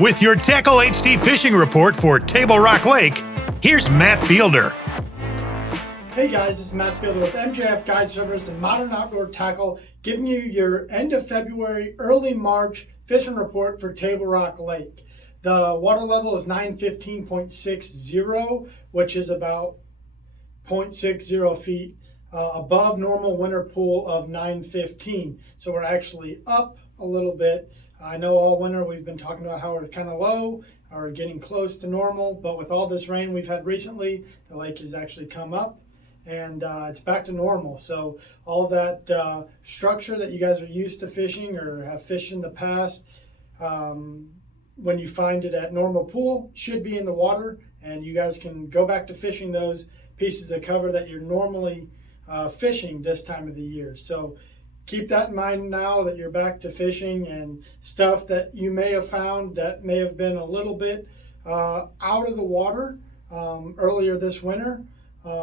With your Tackle HD fishing report for Table Rock Lake, here's Matt Fielder. Hey guys, this is Matt Fielder with MJF Guide Service and Modern Outdoor Tackle, giving you your end of February, early March fishing report for Table Rock Lake. The water level is 915.60, which is about 0.60 feet above normal winter pool of 915. So we're actually up a little bit. I know all winter we've been talking about how we're kind of low or getting close to normal, but with all this rain we've had recently, the lake has actually come up and it's back to normal. So all that structure that you guys are used to fishing or have fished in the past, when you find it at normal pool, should be in the water, and you guys can go back to fishing those pieces of cover that you're normally fishing this time of the year. So keep that in mind now that you're back to fishing, and stuff that you may have found that may have been a little bit out of the water earlier this winter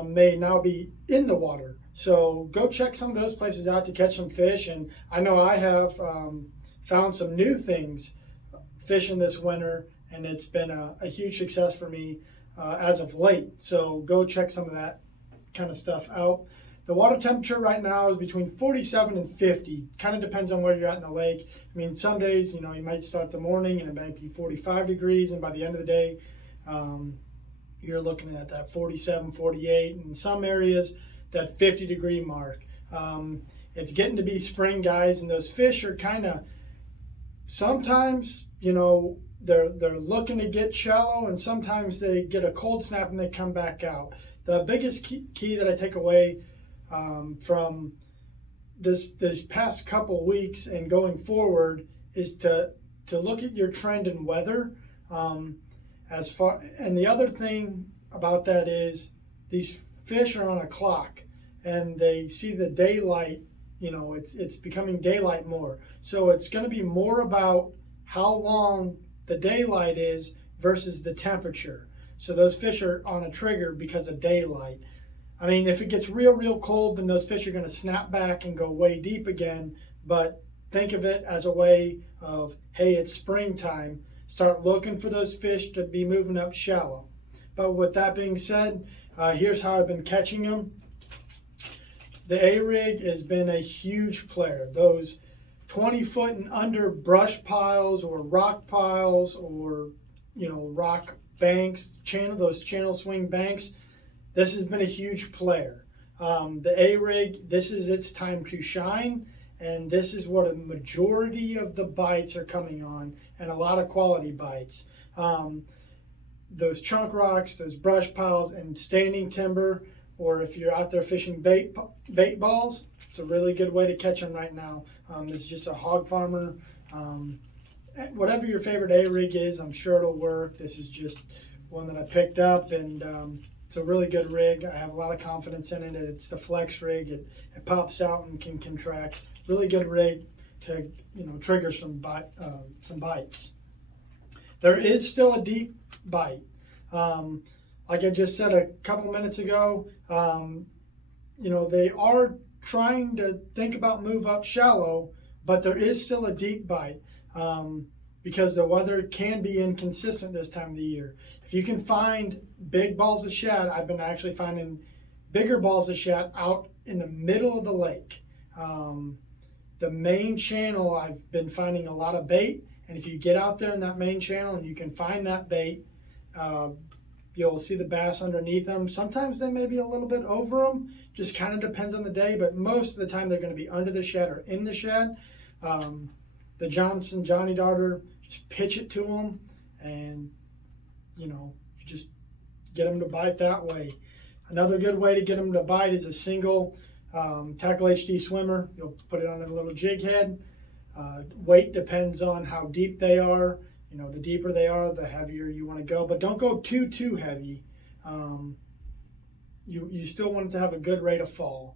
may now be in the water. So go check some of those places out to catch some fish. And I know I have found some new things fishing this winter, and it's been a huge success for me as of late. So go check some of that kind of stuff out. The water temperature right now is between 47 and 50. Kind of depends on where you're at in the lake. I mean, some days, you might start the morning and it might be 45 degrees, and by the end of the day, you're looking at that 47, 48, and in some areas, that 50 degree mark. It's getting to be spring, guys, and those fish are kind of, sometimes, they're looking to get shallow, and sometimes they get a cold snap and they come back out. The biggest key that I take away from this past couple weeks and going forward is to look at your trend in weather. And the other thing about that is these fish are on a clock and they see the daylight. It's becoming daylight more, so it's going to be more about how long the daylight is versus the temperature. So those fish are on a trigger because of daylight. I mean, if it gets real cold, then those fish are going to snap back and go way deep again. But think of it as a way of, hey, it's springtime. Start looking for those fish to be moving up shallow. But with that being said, here's how I've been catching them. The A-rig has been a huge player. Those 20-foot and under brush piles or rock piles or, rock banks, those channel swing banks, this has been a huge player. The A-rig, this is its time to shine, and this is what a majority of the bites are coming on, and a lot of quality bites. Those chunk rocks, those brush piles, and standing timber, or if you're out there fishing bait balls, it's a really good way to catch them right now. This is just a hog farmer. Whatever your favorite A-rig is, I'm sure it'll work. This is just one that I picked up, and it's a really good rig. I have a lot of confidence in it. It's the flex rig. It pops out and can contract. Really good rig to trigger some bites. There is still a deep bite. Like I just said a couple minutes ago, they are trying to think about move up shallow, but there is still a deep bite because the weather can be inconsistent this time of the year. If you can find big balls of shad, I've been actually finding bigger balls of shad out in the middle of the lake. The main channel, I've been finding a lot of bait, and if you get out there in that main channel and you can find that bait, you'll see the bass underneath them. Sometimes they may be a little bit over them, just kind of depends on the day, but most of the time they're going to be under the shad or in the shad. The Johnny Darter, just pitch it to them, and you just get them to bite that way. Another good way to get them to bite is a single Tackle HD swimmer. You'll put it on a little jig head. Weight depends on how deep they are. The deeper they are, the heavier you want to go, but don't go too heavy. You still want it to have a good rate of fall,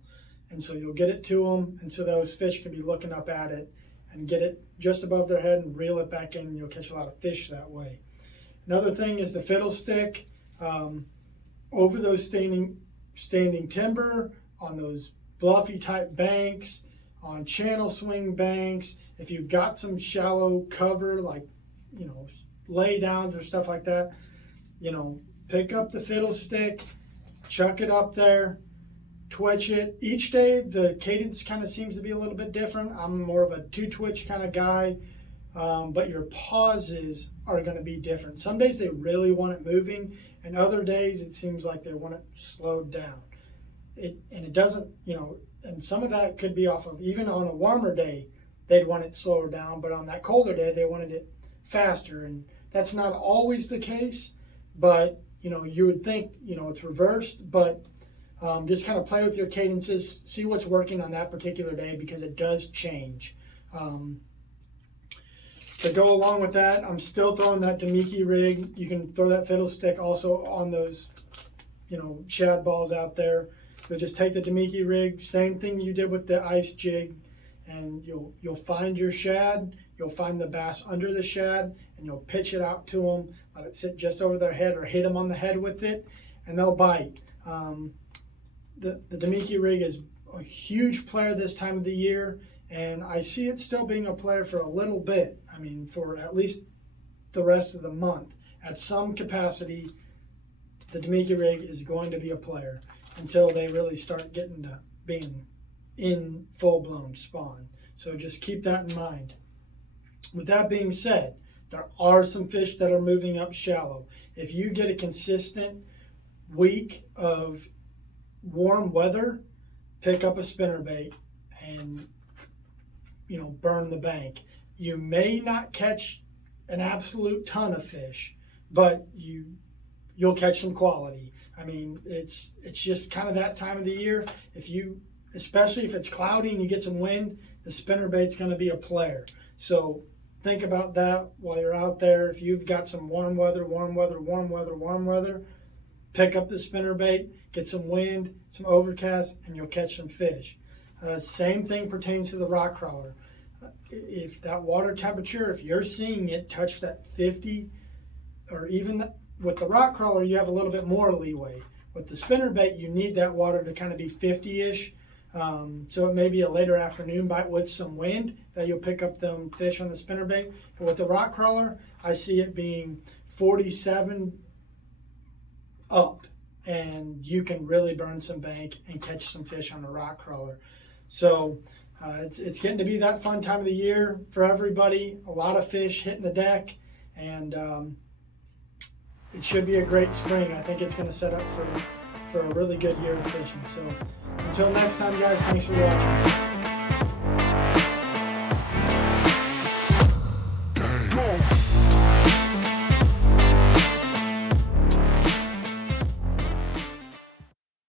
and so you'll get it to them, and so those fish can be looking up at it and get it just above their head and reel it back in, and you'll catch a lot of fish that way. Another thing is the fiddle stick over those standing timber, on those bluffy type banks, on channel swing banks. If you've got some shallow cover, like lay downs or stuff like that, pick up the fiddle stick, chuck it up there, twitch it. Each day the cadence kind of seems to be a little bit different. I'm more of a 2-twitch kind of guy, but your pauses are going to be different. Some days they really want it moving, and other days it seems like they want it slowed down. And it doesn't, and some of that could be off of, even on a warmer day, they'd want it slower down, but on that colder day, they wanted it faster. And that's not always the case, but, you would think, it's reversed, but just kind of play with your cadences, see what's working on that particular day, because it does change. To go along with that, I'm still throwing that Damiki rig. You can throw that fiddle stick also on those, shad balls out there. You'll just take the Damiki rig, same thing you did with the ice jig, and you'll find your shad, you'll find the bass under the shad, and you'll pitch it out to them, let it sit just over their head or hit them on the head with it, and they'll bite. The Damiki rig is a huge player this time of the year, and I see it still being a player for a little bit. I mean, for at least the rest of the month. At some capacity, the Damiki rig is going to be a player until they really start getting to being in full-blown spawn. So just keep that in mind. With that being said, there are some fish that are moving up shallow. If you get a consistent week of warm weather, pick up a spinnerbait and burn the bank. You may not catch an absolute ton of fish, but you'll catch some quality. I mean, it's just kind of that time of the year. Especially if it's cloudy and you get some wind, the spinnerbait's going to be a player. So think about that while you're out there. If you've got some warm weather, pick up the spinnerbait, get some wind, some overcast, and you'll catch some fish. Same thing pertains to the rock crawler. If that water temperature, if you're seeing it touch that 50, or even with the rock crawler, you have a little bit more leeway. With the spinnerbait, you need that water to kind of be 50-ish. So it may be a later afternoon bite with some wind that you'll pick up them fish on the spinnerbait. But with the rock crawler, I see it being 47 up, and you can really burn some bank and catch some fish on the rock crawler. So it's getting to be that fun time of the year for everybody. A lot of fish hitting the deck, and it should be a great spring. I think it's going to set up for a really good year of fishing. So until next time, guys, thanks for watching.